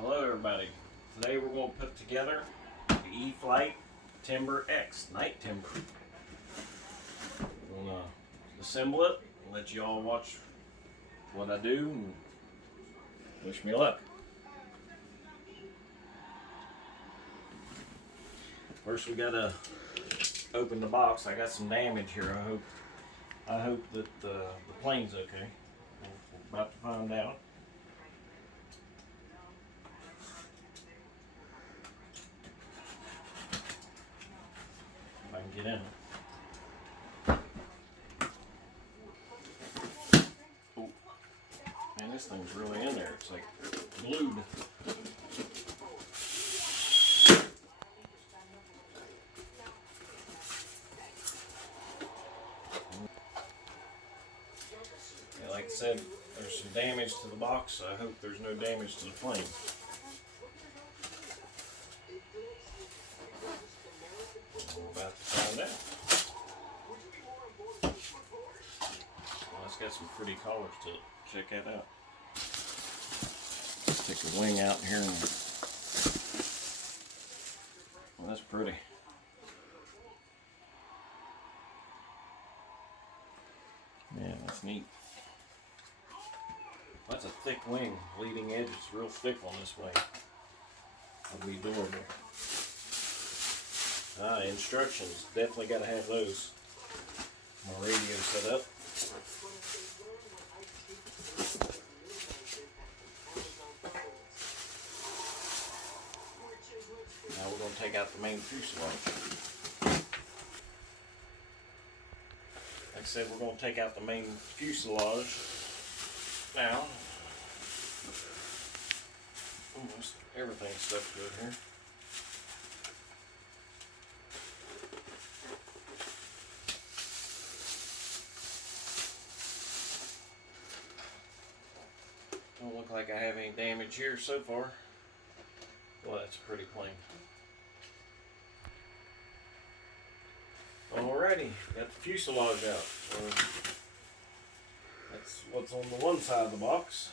Hello everybody. Today we're going to put together the E-flite Timber X Night Timber. We're going to assemble it and let you all watch what I do and wish me luck. First we got to open the box. I got some damage here. I hope that the plane's okay. We're about to find out. If I can get in it. Oh, man, this thing's really in there. It's like glued. Yeah, like I said, there's some damage to the box. I hope there's no damage to the plane. We're about to find out. Well, it's got some pretty colors to it. Check that out. Let's take the wing out here. Well, that's pretty. Yeah, that's neat. That's a thick wing. Leading edge is real thick on this wing. That'll be adorable. Instructions. Definitely got to have those. My radio set up. Now we're going to take out the main fuselage. Like I said, we're going to take out the main fuselage now. Almost everything's stuck good here. Don't look like I have any damage here so far. Well, that's a pretty plane. Alrighty, got the fuselage out. So that's what's on the one side of the box.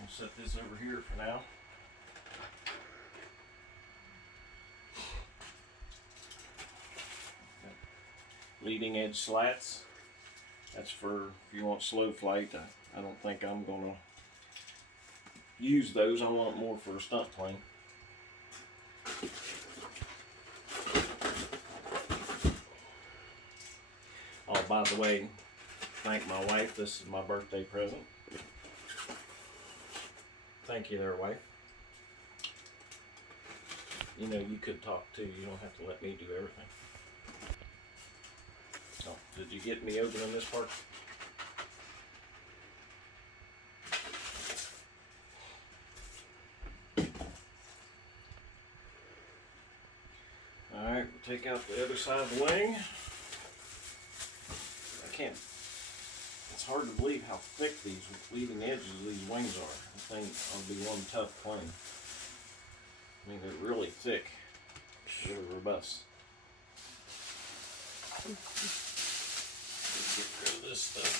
I'll set this over here for now. Got leading edge slats. That's for if you want slow flight. I don't think I'm gonna use those. I want more for a stunt plane. Oh, by the way, thank my wife. This is my birthday present. Thank you there, wife. You know, you could talk too. You don't have to let me do everything. Oh, did you get me opening this part? Alright, we'll take out the other side of the wing. It's hard to believe how thick these leading edges of these wings are. This thing will be one tough plane. I mean, they're really thick, really robust. Get rid of this stuff.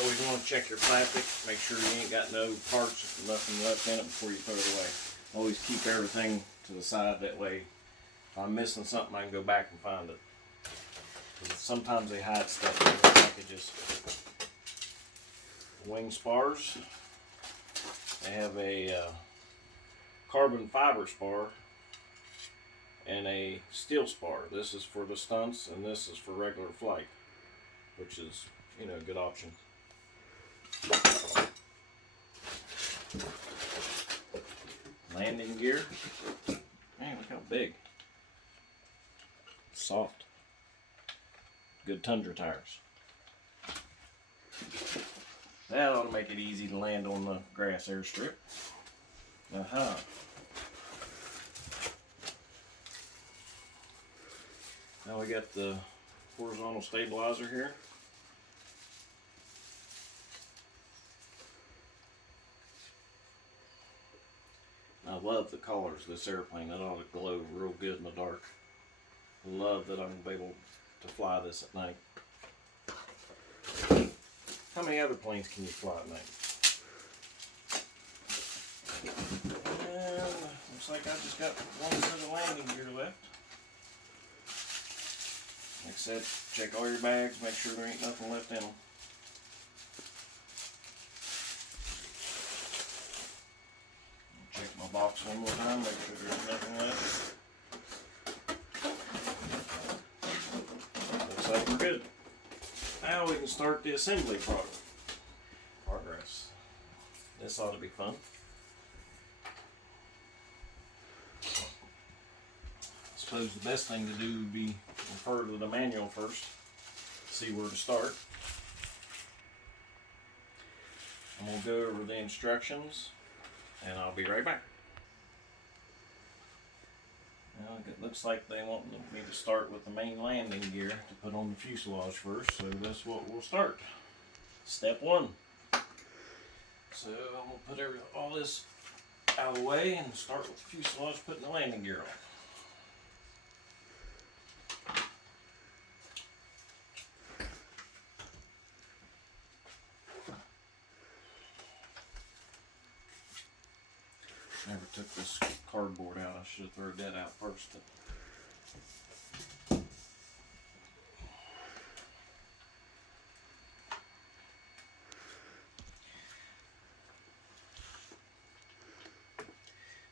Always want to check your plastic. Make sure you ain't got no parts, nothing left in it before you throw it away. Always keep everything to the side, that way if I'm missing something I can go back and find it. Sometimes they hide stuff in the packages. Wing spars. They have a carbon fiber spar and a steel spar. This is for the stunts and this is for regular flight, which is, you know, a good option. Landing gear. Man, look how big. Soft. Good Tundra tires. That ought to make it easy to land on the grass airstrip. Now we got the horizontal stabilizer here. I love the colors of this airplane. That ought to glow real good in the dark. Love that I'm going to be able to fly this at night. How many other planes can you fly at night? And looks like I just got one set of landing gear left. Like I said, check all your bags, make sure there ain't nothing left in them. Check my box one more time, make sure there's nothing left. Looks like we're good. Now we can start the assembly progress. This ought to be fun. I suppose the best thing to do would be refer to the manual first, see where to start. I'm going to go over the instructions and I'll be right back. Well, it looks like they want me to start with the main landing gear to put on the fuselage first, so that's what we'll start. Step one. So I'm going to put all this out of the way and start with the fuselage putting the landing gear on. Never took this cardboard out. I should have thrown that out first.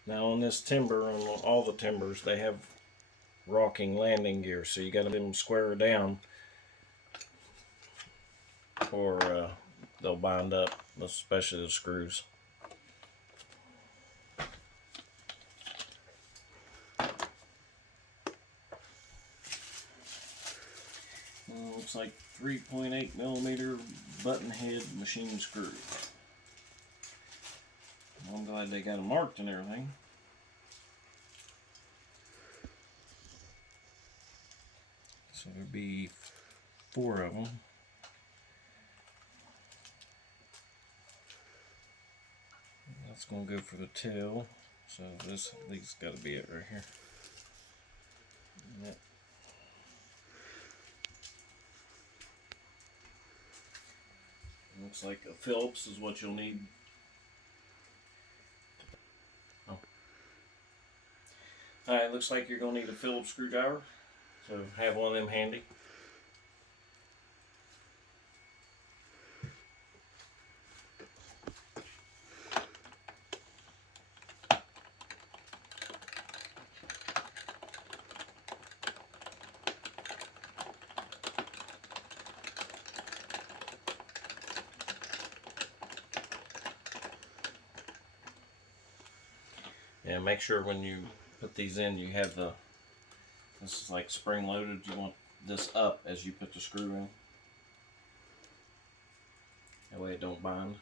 Now on this timber, on all the timbers, they have rocking landing gear, so you got them square down or they'll bind up, especially the screws. Looks like 3.8 millimeter button head machine screw. I'm glad they got them marked and everything. So there'd be 4 of them. That's going to go for the tail. So these got to be it right here. Yep. Looks like a Phillips is what you'll need. Oh. Alright, looks like you're going to need a Phillips screwdriver. So have one of them handy. Yeah, make sure when you put these in, you have this is like spring loaded. You want this up as you put the screw in. That way it don't bind.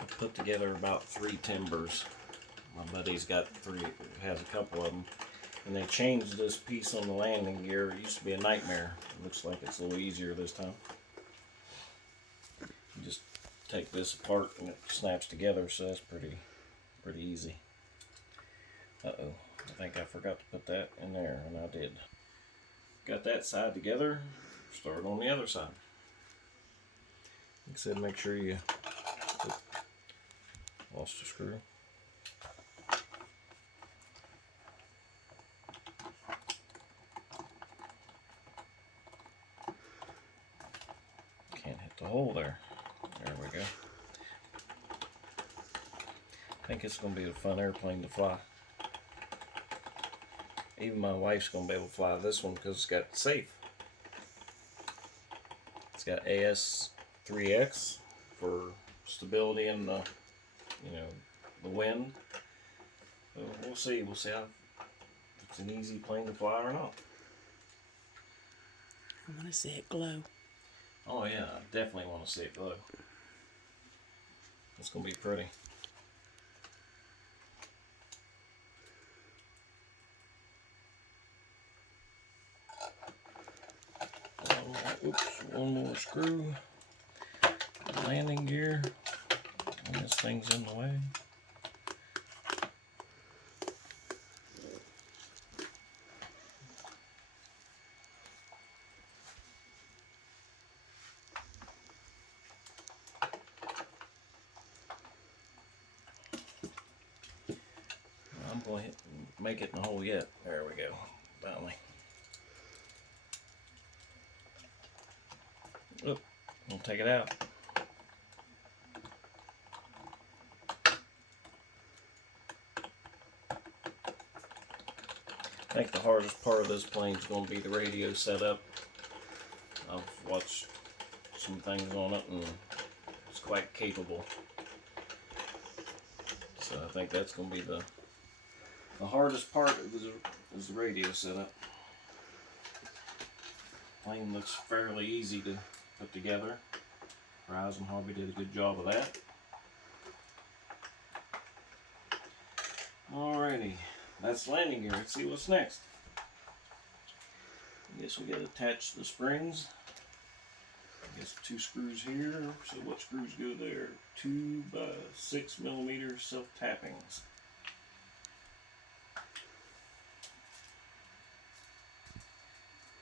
I put together about 3 timbers. My buddy's got 3, has a couple of them. And they changed this piece on the landing gear. It used to be a nightmare. It looks like it's a little easier this time. You just take this apart and it snaps together, so that's pretty easy. Uh-oh, I think I forgot to put that in there, and I did. Got that side together, start on the other side. Like I said, make sure you lost a screw. Can't hit the hole there. There we go. I think it's going to be a fun airplane to fly. Even my wife's going to be able to fly this one because it's got safe. It's got AS3X for stability in the, the wind. So we'll see how, if it's an easy plane to fly or not. I want to see it glow. Oh yeah, I definitely want to see it glow. It's going to be pretty. Oops, one more screw. Landing gear. And this thing's in the way. gonna make it in the hole yet. There we go. Finally. Oop, we'll take it out. I think the hardest part of this plane is going to be the radio setup. I've watched some things on it and it's quite capable. So I think that's going to be the hardest part is the radio setup. Plane looks fairly easy to put together. Horizon Hobby did a good job of that. Alrighty, that's landing gear. Let's see what's next. I guess we got to attach the springs. I guess 2 screws here. So what screws go there? 2 by 6 millimeter self-tappings.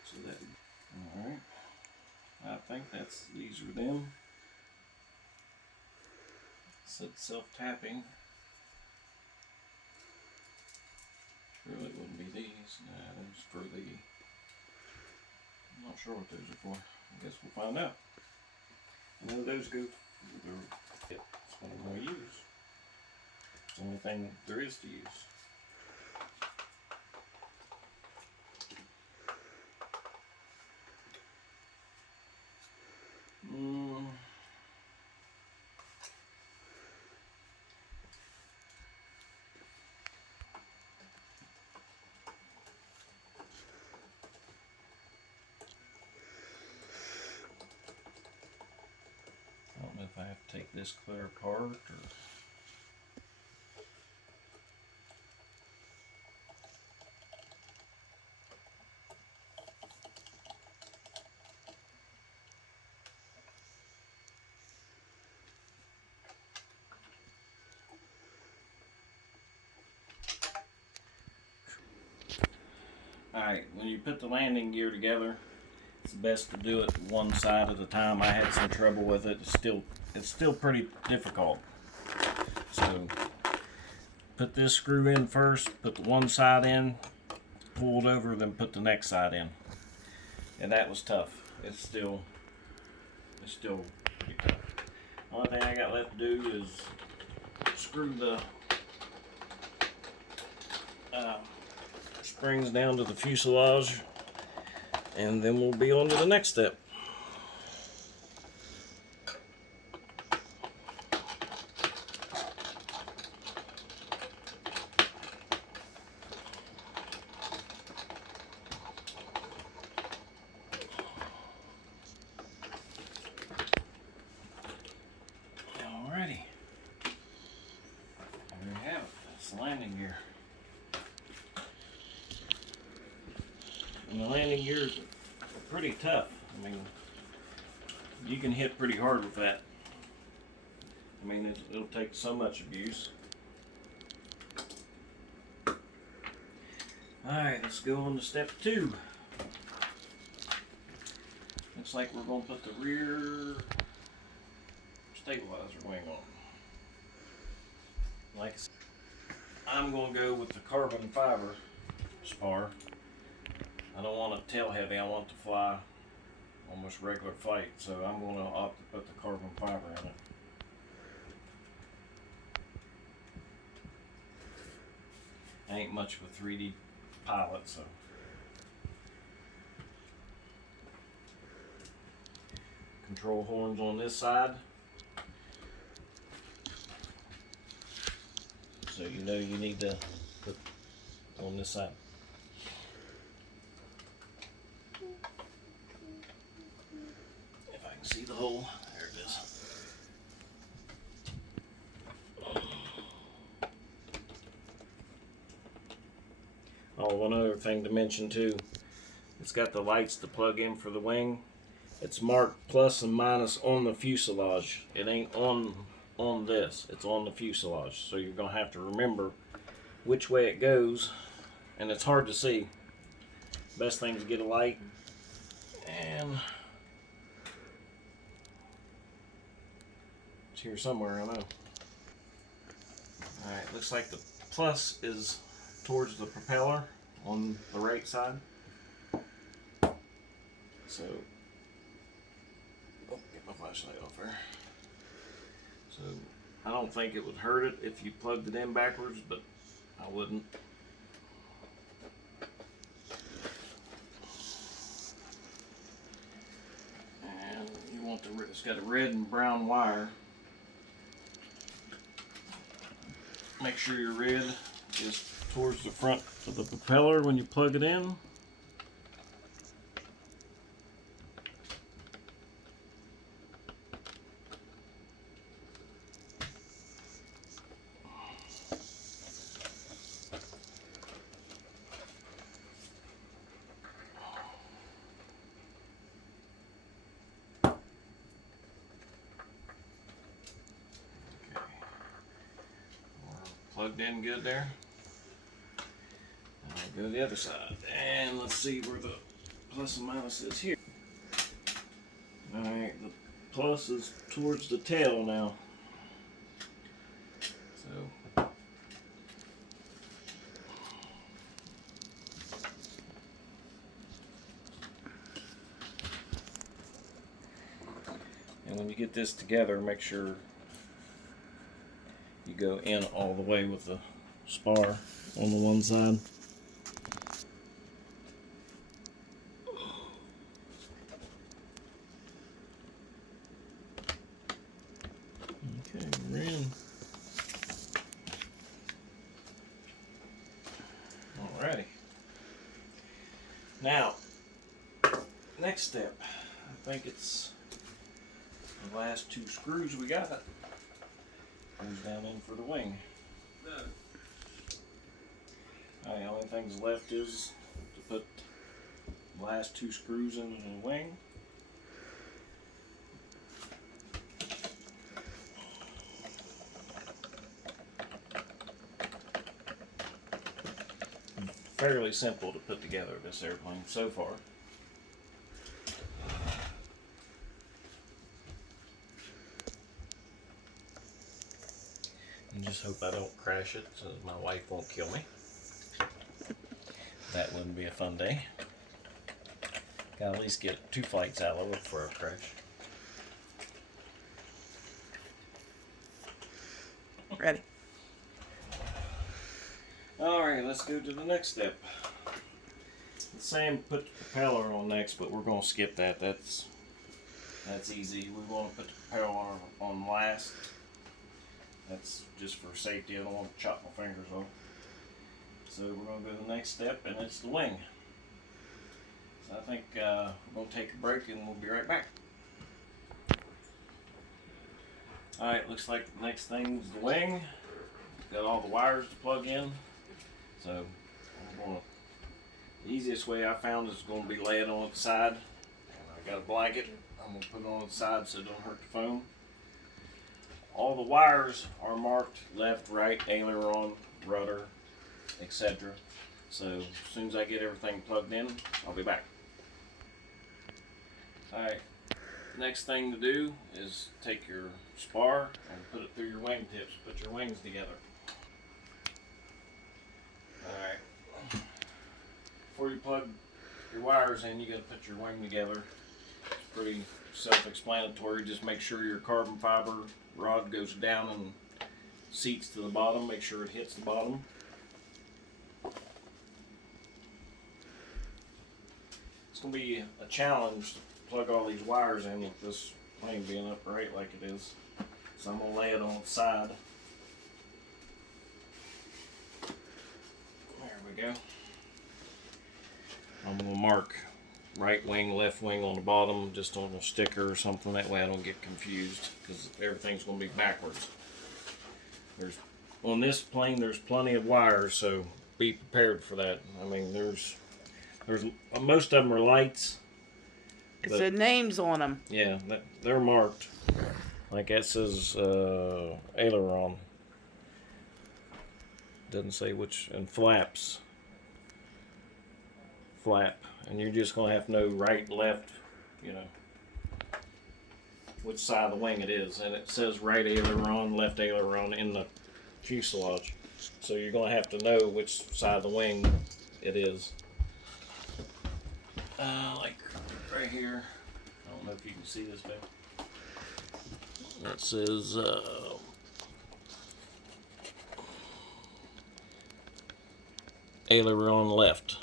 So that, alright. I think these are them. Said self-tapping. Surely it wouldn't be these. Nah, those for the, I'm not sure what those are for. I guess we'll find out. I know those go, that's what I'm going to use. It's the only thing there is to use. I don't know if I have to take this clear apart or. Alright, when you put the landing gear together, it's best to do it one side at a time. I had some trouble with it. It's still pretty difficult. So put this screw in first, put the one side in, pull it over, then put the next side in. And that was tough. It's still pretty tough. Only thing I got left to do is screw the springs down to the fuselage, and then we'll be on to the next step. Alrighty. There we have it. That's the landing gear. And the landing gears are pretty tough. I mean, you can hit pretty hard with that. I mean, it'll take so much abuse. Alright, let's go on to step 2. Looks like we're going to put the rear stabilizer wing on. Like I said, I'm going to go with the carbon fiber spar. I don't want it tail heavy, I want it to fly almost regular flight, so I'm going to opt to put the carbon fiber in it. I ain't much of a 3D pilot, so. Control horns on this side. So you know you need to put on this side. If I can see the hole, there it is. Oh, one other thing to mention too, it's got the lights to plug in for the wing. It's marked plus and minus on the fuselage. It ain't on this, it's on the fuselage. So you're gonna have to remember which way it goes, and it's hard to see. Best thing is to get a light, and it's here somewhere, I know. Alright, looks like the plus is towards the propeller on the right side. So, get my flashlight off there. So, I don't think it would hurt it if you plugged it in backwards, but I wouldn't. And you want it's got a red and brown wire. Make sure your red is towards the front of the propeller when you plug it in. Plugged in good there. I'll go to the other side. And let's see where the plus and minus is here. Alright, the plus is towards the tail now. So and when you get this together, make sure you go in all the way with the spar on the one side. Okay, we're in. Alrighty. Now, next step. I think it's the last two screws we got. Goes down in for the wing. Alright, the only things left is to put the last two screws into the wing. Fairly simple to put together this airplane so far. And just hope I don't crash it so my wife won't kill me. That wouldn't be a fun day. Gotta at least get 2 flights out of it before I crash. Ready. Alright, let's go to the next step. The same, put the propeller on next, but we're going to skip that. That's easy. We want to put the propeller on last. That's just for safety. I don't want to chop my fingers off. So we're going to go to the next step, and it's the wing. So I think we're going to take a break, and we'll be right back. Alright, looks like the next thing is the wing. Got all the wires to plug in. So the easiest way I found is going to be lay it on the side. And I got a blanket. I'm going to put it on the side so it don't hurt the foam. All the wires are marked left, right, aileron, rudder, etc. So as soon as I get everything plugged in, I'll be back. Alright, next thing to do is take your spar and put it through your wing tips. Put your wings together. Alright, before you plug your wires in, you got to put your wing together. It's pretty self-explanatory. Just make sure your carbon fiber rod goes down and seats to the bottom. Make sure it hits the bottom. It's going to be a challenge to plug all these wires in with this plane being upright like it is. So I'm going to lay it on its side. There we go. I'm going to mark right wing, left wing on the bottom, just on a sticker or something. That way I don't get confused, because everything's going to be backwards. On this plane, there's plenty of wires, so be prepared for that. I mean, there's most of them are lights. It said names on them. Yeah, they're marked. Like that says aileron. Doesn't say which, and flaps. Flap. And you're just going to have to know right, left, which side of the wing it is. And it says right aileron, left aileron in the fuselage. So you're going to have to know which side of the wing it is. Like right here. I don't know if you can see this, babe. It says aileron left,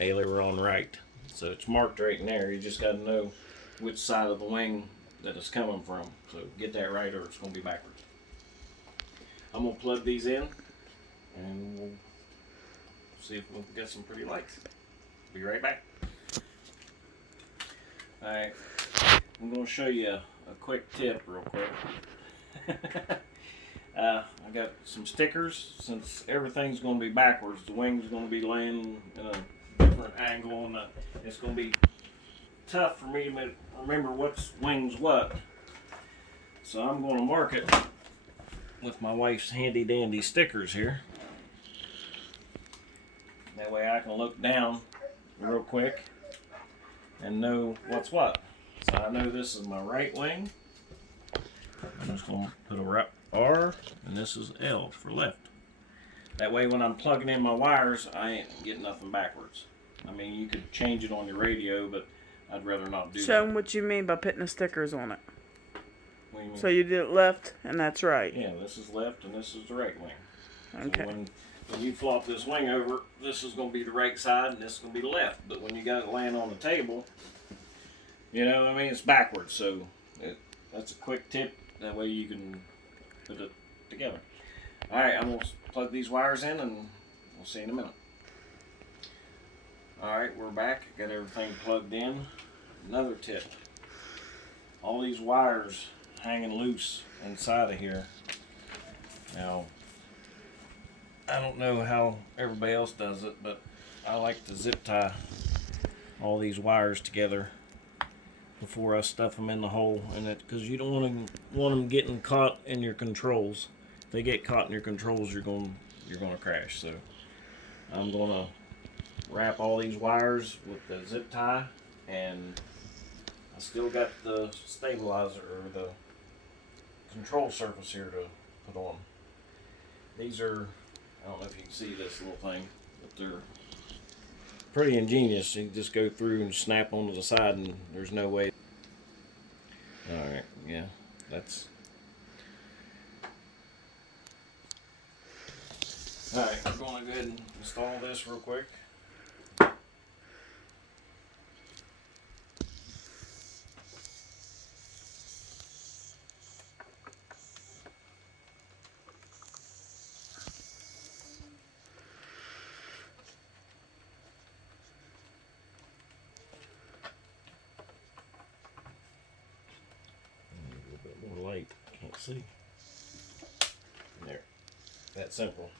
aileron right. So it's marked right in there. You just got to know which side of the wing that it's coming from. So get that right or it's going to be backwards. I'm going to plug these in and we'll see if we'll get some pretty lights. Be right back. Alright, I'm going to show you a quick tip real quick. I got some stickers. Since everything's going to be backwards, the wing's going to be laying in a different angle, and it's going to be tough for me to remember what's wing's what. So I'm going to mark it with my wife's handy dandy stickers here. That way I can look down real quick and know what's what. So I know this is my right wing. I'm just going to put a R, and this is L for left. That way when I'm plugging in my wires, I ain't getting nothing backwards. I mean, you could change it on your radio, but I'd rather not do that. Show them what you mean by putting the stickers on it. What do you mean? So you did it left, and that's right. Yeah, this is left, and this is the right wing. Okay. So when you flop this wing over, this is going to be the right side, and this is going to be the left. But when you got it laying on the table, you know what I mean? It's backwards. So that's a quick tip. That way you can put it together. Alright, I'm going to plug these wires in and we'll see you in a minute. Alright, we're back. Got everything plugged in. Another tip. All these wires hanging loose inside of here. Now, I don't know how everybody else does it, but I like to zip tie all these wires together before I stuff them in the hole in it, because you don't want them getting caught in your controls. If they get caught in your controls, you're going to crash. So I'm going to wrap all these wires with the zip tie, and I still got the stabilizer or the control surface here to put on. These are, I don't know if you can see this little thing, but they're pretty ingenious. You can just go through and snap onto the side, and there's no way. Alright, yeah, that's. Alright, we're going to go ahead and install this real quick. More light, can't see. There, that simple.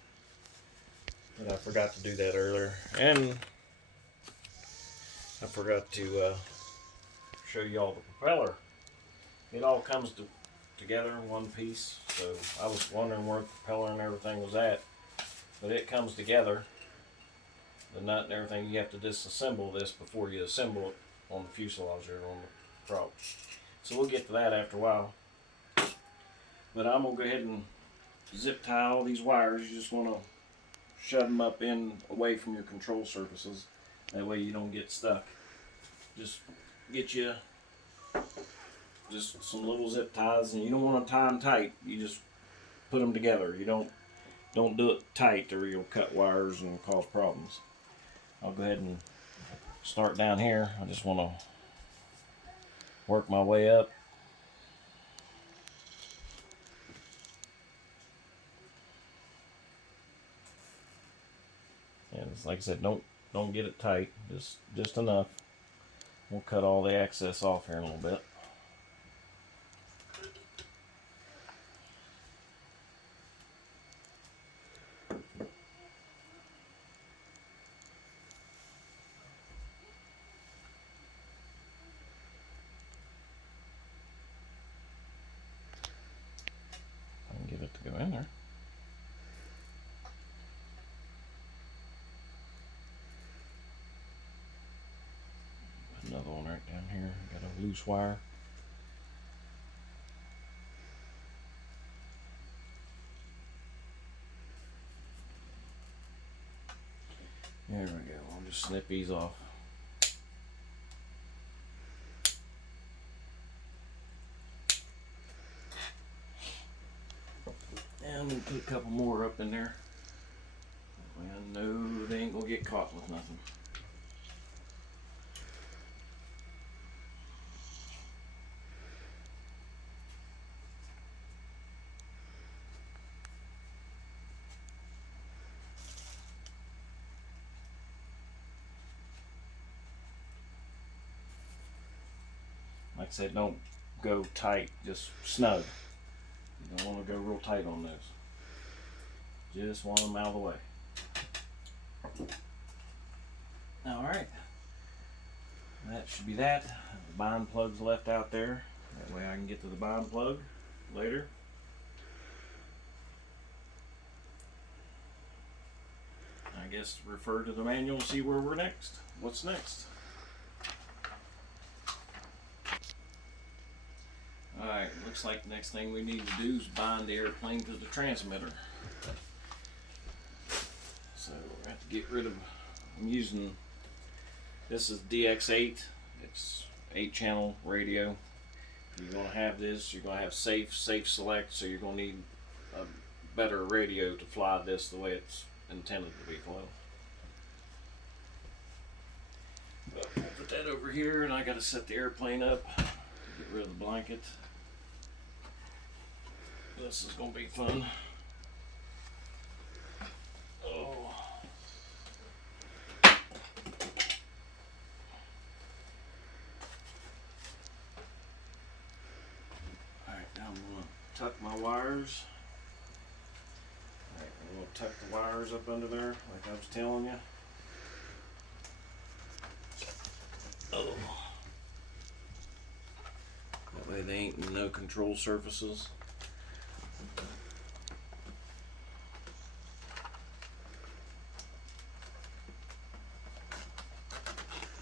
But I forgot to do that earlier, and I forgot to show you all the propeller. It all comes together in one piece, so I was wondering where the propeller and everything was at, but it comes together. The nut and everything, you have to disassemble this before you assemble it on the fuselage or on the prop. So we'll get to that after a while. But I'm going to go ahead and zip tie all these wires. You just want to shove them up in away from your control surfaces. That way you don't get stuck. Just get you just some little zip ties, and you don't want to tie them tight. You just put them together. You don't do it tight or you'll cut wires and cause problems. I'll go ahead and start down here. I just want to work my way up. And like I said, don't get it tight, just enough. We'll cut all the excess off here in a little bit. I can get it to go in there. Another one right down here. Got a loose wire. There we go. I'll just snip these off. And we'll put a couple more up in there. That way I know they ain't gonna get caught with nothing. Like I said, don't go tight, just snug. You don't want to go real tight on those. Just want them out of the way. Alright. That should be that. The bind plug's left out there. That way I can get to the bind plug later. I guess refer to the manual and see where we're next. What's next? Alright, looks like the next thing we need to do is bind the airplane to the transmitter. So we have to get rid of, I'm using, this is DX8, it's 8-channel radio. You're going to have this, you're going to have safe select, so you're going to need a better radio to fly this the way it's intended to be flown. But we'll put that over here, and I got to set the airplane up to get rid of the blanket. This is going to be fun. Oh. Alright, now I'm going to tuck my wires. Alright, I'm going to tuck the wires up under there like I was telling you. Oh. That way they ain't no control surfaces.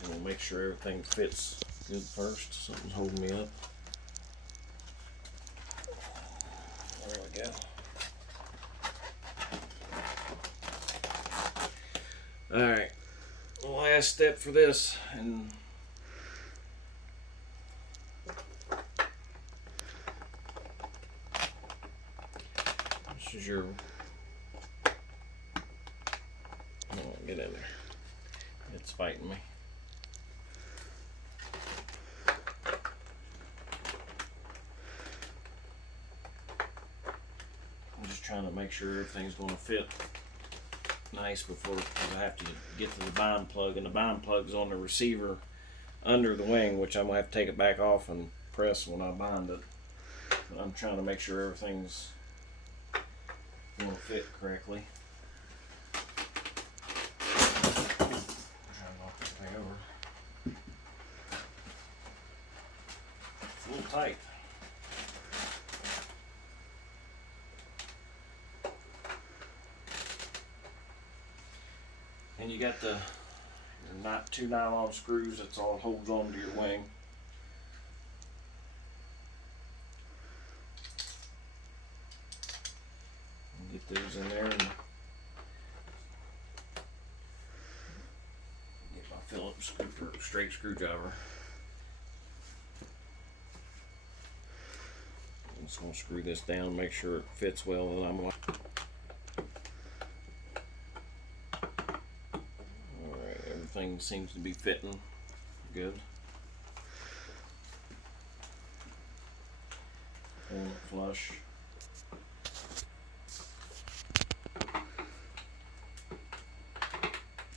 And we'll make sure everything fits good first. Something's holding me up. There we go. Alright, the last step for this, and this is your, oh, get in there, it's fighting me. I'm just trying to make sure everything's going to fit nice before, because I have to get to the bind plug, and the bind plug's on the receiver under the wing, which I'm going to have to take it back off and press when I bind it. But I'm trying to make sure everything's going to fit correctly. I'm trying to knock this thing over. It's a little tight. And you got your two nylon screws, that's all it holds on to your wing. And get those in there and get my Phillips straight screwdriver. I'm just going to screw this down, make sure it fits well, and I'm like, everything seems to be fitting good. Pulling it flush.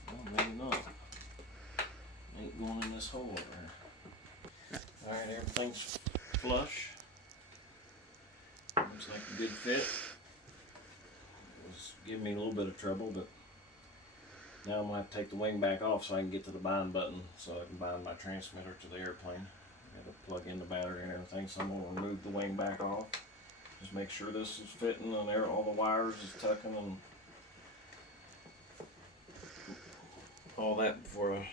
Well, maybe not. Ain't going in this hole over here. Alright, everything's flush. Looks like a good fit. It was giving me a little bit of trouble, but now I'm going to have to take the wing back off so I can get to the bind button so I can bind my transmitter to the airplane. I got to plug in the battery and everything, so I'm going to remove the wing back off. Just make sure this is fitting and there, all the wires is tucking and all that before I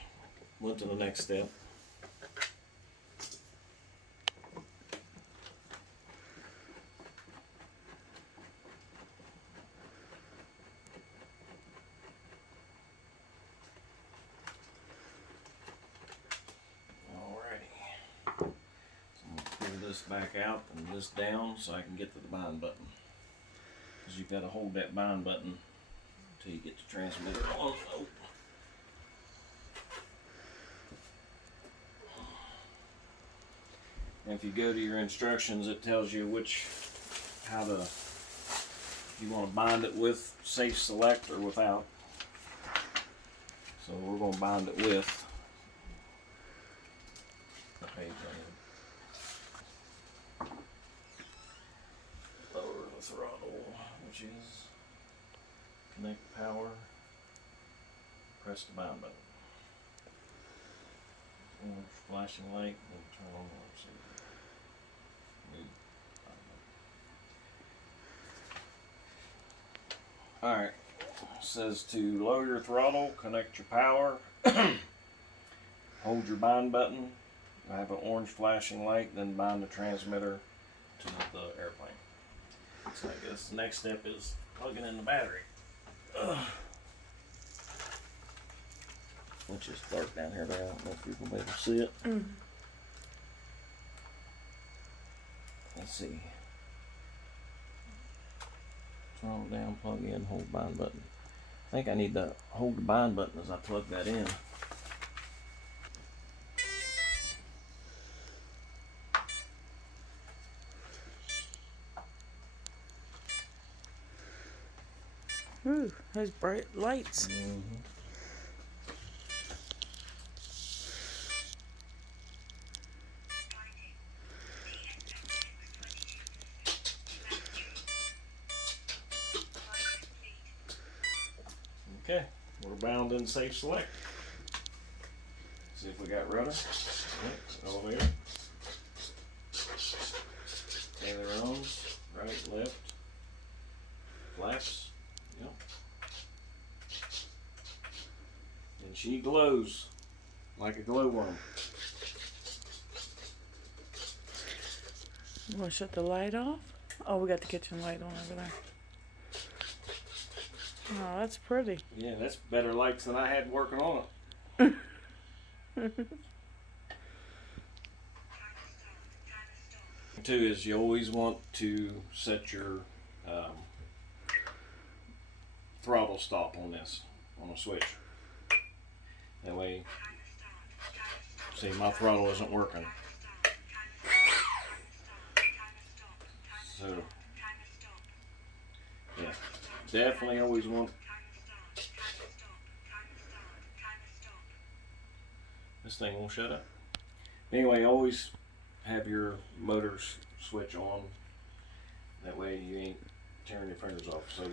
went to the next step. this back out and this down so I can get to the bind button. Because you've got to hold that bind button until you get the transmitter on. Oh. And if you go to your instructions, it tells you how to, if you want to bind it with safe select or without. So we're going to bind it with the page right here. Lower the throttle, which is connect power, press the bind button. Orange flashing light, and turn on the Alright, says to lower your throttle, connect your power, hold your bind button, have an orange flashing light, then bind the transmitter to the airplane. So I guess the next step is plugging in the battery. Which is dark down here, but I don't know if you can be able to see it. Let's see. Throttle down, plug in, hold bind button. I think I need to hold the bind button as I plug that in. Ooh, those bright lights. Okay, we're bound in safe select. See if we got rudder. Yep, elevator. Ailerons, right, left. Flaps. Yep. And she glows like a glowworm. You want to shut the light off? Oh, we got the kitchen light on over there. Oh, that's pretty. Yeah, that's better lights than I had working on it. Two is you always want to set your throttle stop on this, on a switch. That way, see, my throttle isn't working. So, yeah, definitely always want. This thing won't shut up. Anyway, always have your motors switch on. That way you ain't tearing your fingers off. So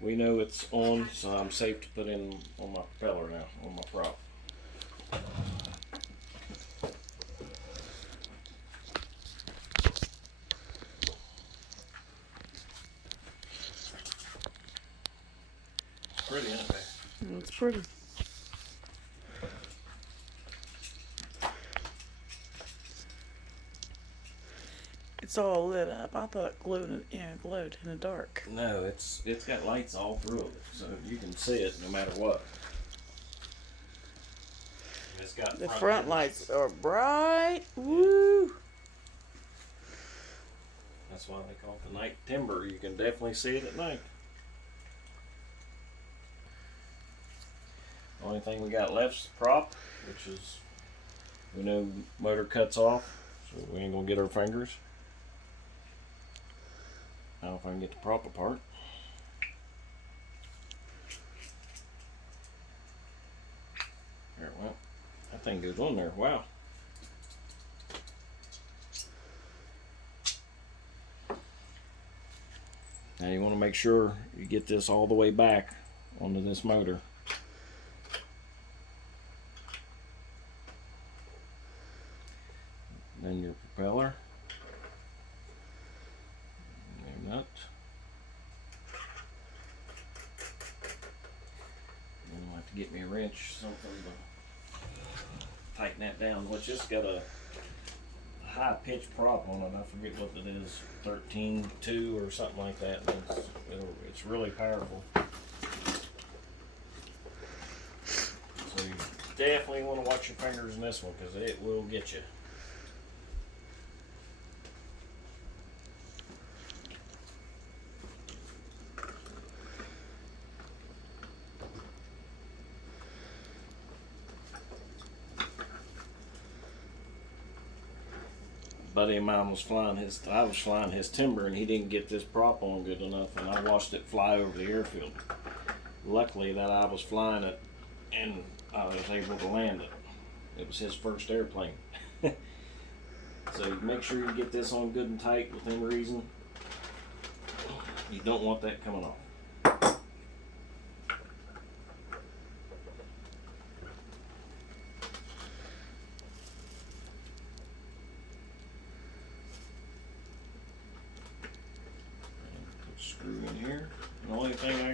we know it's on, so I'm safe to put in on my propeller now, on my prop. It's pretty, isn't it? It's pretty. It's all lit up. I thought it glowed in the dark. No, it's got lights all through it, so you can see it no matter what. And it's got The front lights are bright. Woo! That's why they call it the night timber. You can definitely see it at night. Only thing we got left is the prop, which is, we know motor cuts off, so we ain't gonna get our fingers. Now if I can get the prop apart. There it went. That thing goes on there. Wow. Now you want to make sure you get this all the way back onto this motor. Then your propeller. Your nut. Then I'll have to get me a wrench, something to tighten that down. Which just got a high pitched prop on it. I forget what it is, 13.2 or something like that. It's really powerful. So you definitely want to watch your fingers in this one because it will get you. buddy of mine was flying I was flying his timber, and he didn't get this prop on good enough, and I watched it fly over the airfield. Luckily that I was flying it, and I was able to land it. It was his first airplane. So make sure you get this on good and tight within reason. You don't want that coming off. Screw in here. The only thing I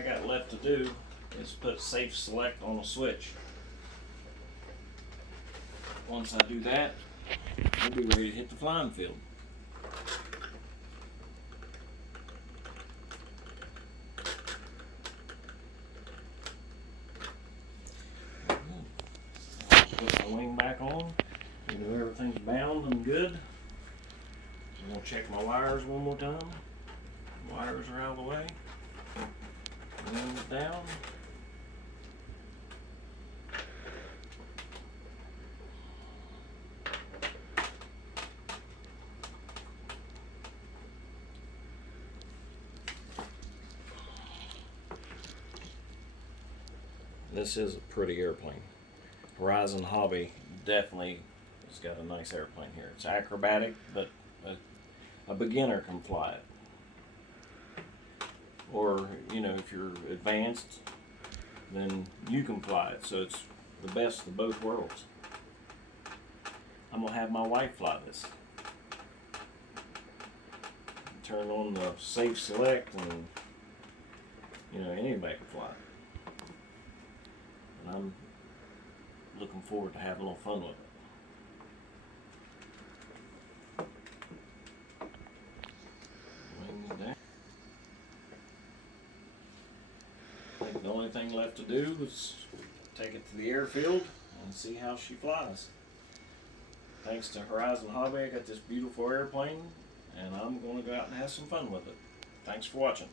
got left to do is put safe select on a switch. Once I do that, we'll be ready to hit the flying field. Put my wing back on. You know everything's bound and good. I'm gonna check my wires one more time. Wires are out of the way. Wings down. This is a pretty airplane. Horizon Hobby definitely has got a nice airplane here. It's acrobatic, but a beginner can fly it. Or, you know, if you're advanced, then you can fly it. So it's the best of both worlds. I'm gonna have my wife fly this. Turn on the safe select, and you know, anybody can fly it. And I'm looking forward to having a little fun with it. Wings down. I think the only thing left to do is take it to the airfield and see how she flies. Thanks to Horizon Hobby, I got this beautiful airplane, and I'm going to go out and have some fun with it. Thanks for watching.